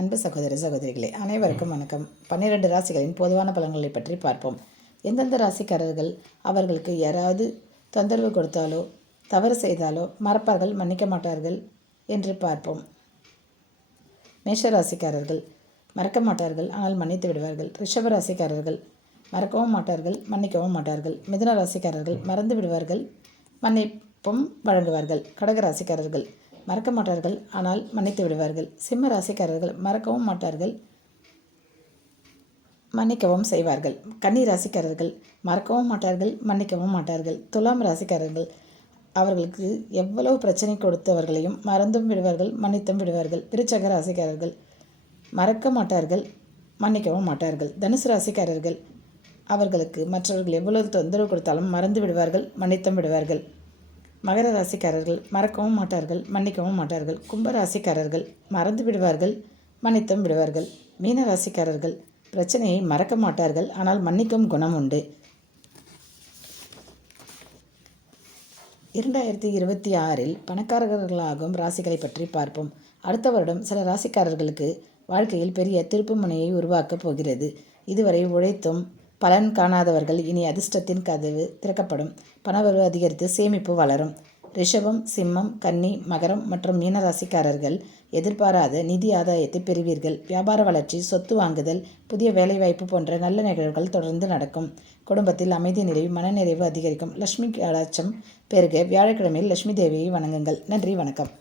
அன்பு சகோதர சகோதரிகளே அனைவருக்கும் வணக்கம். பன்னிரெண்டு ராசிகளின் பொதுவான பலன்களை பற்றி பார்ப்போம். எந்தெந்த ராசிக்காரர்கள் அவர்களுக்கு யாராவது தொந்தரவு கொடுத்தாலோ தவறு செய்தாலோ மறப்பார்கள் மன்னிக்க மாட்டார்கள் என்று பார்ப்போம். மேஷ ராசிக்காரர்கள் மறக்க மாட்டார்கள் ஆனால் மன்னித்து விடுவார்கள். ரிஷப ராசிக்காரர்கள் மறக்கவும் மாட்டார்கள் மன்னிக்கவும் மாட்டார்கள். மிதுன ராசிக்காரர்கள் மறந்து விடுவார்கள் மன்னிப்பும் வழங்குவார்கள். கடக ராசிக்காரர்கள் மறக்க மாட்டார்கள் ஆனால் மன்னித்து விடுவார்கள். சிம்ம ராசிக்காரர்கள் மறக்கவும் மாட்டார்கள் மன்னிக்கவும் செய்வார்கள். கன்னி ராசிக்காரர்கள் மறக்கவும் மாட்டார்கள் மன்னிக்கவும் மாட்டார்கள். துலாம் ராசிக்காரர்கள் அவர்களுக்கு எவ்வளவு பிரச்சனை கொடுத்தவர்களையும் மறந்தும் விடுவார்கள் மன்னித்தும் விடுவார்கள். விருச்சக ராசிக்காரர்கள் மறக்க மாட்டார்கள் மன்னிக்கவும் மாட்டார்கள். தனுசு ராசிக்காரர்கள் அவர்களுக்கு மற்றவர்கள் எவ்வளவு தொந்தரவு கொடுத்தாலும் மறந்து விடுவார்கள் மன்னித்தும் விடுவார்கள். மகர ராசிக்காரர்கள் மறக்கவும் மாட்டார்கள் மன்னிக்கவும் மாட்டார்கள். கும்ப ராசிக்காரர்கள் மறந்து விடுவார்கள் மன்னித்தும் விடுவார்கள். மீன ராசிக்காரர்கள் பிரச்சனையை மறக்க மாட்டார்கள் ஆனால் மன்னிக்கும் குணம் உண்டு. இரண்டாயிரத்தி இருபத்தி ஆறில் பணக்காரர்களாகும் ராசிகளை பற்றி பார்ப்போம். அடுத்த வருடம் சில ராசிக்காரர்களுக்கு வாழ்க்கையில் பெரிய திருப்பு முனையை உருவாக்கப் போகிறது. இதுவரை உழைத்தும் பலன் காணாதவர்கள் இனி அதிர்ஷ்டத்தின் கதவு திறக்கப்படும். பணவரவு அதிகரித்து சேமிப்பு வளரும். ரிஷபம் சிம்மம் கன்னி மகரம் மற்றும் மீனராசிக்காரர்கள் எதிர்பாராத நிதி ஆதாயத்தை பெறுவீர்கள். வியாபார வளர்ச்சி சொத்து வாங்குதல் புதிய வேலைவாய்ப்பு போன்ற நல்ல நிகழ்வுகள் தொடர்ந்து நடக்கும். குடும்பத்தில் அமைதி நிறைவு மனநிறைவு அதிகரிக்கும். லட்சுமி கடாட்சம் பெருக வியாழக்கிழமையில் லட்சுமி தேவியை வணங்குங்கள். நன்றி வணக்கம்.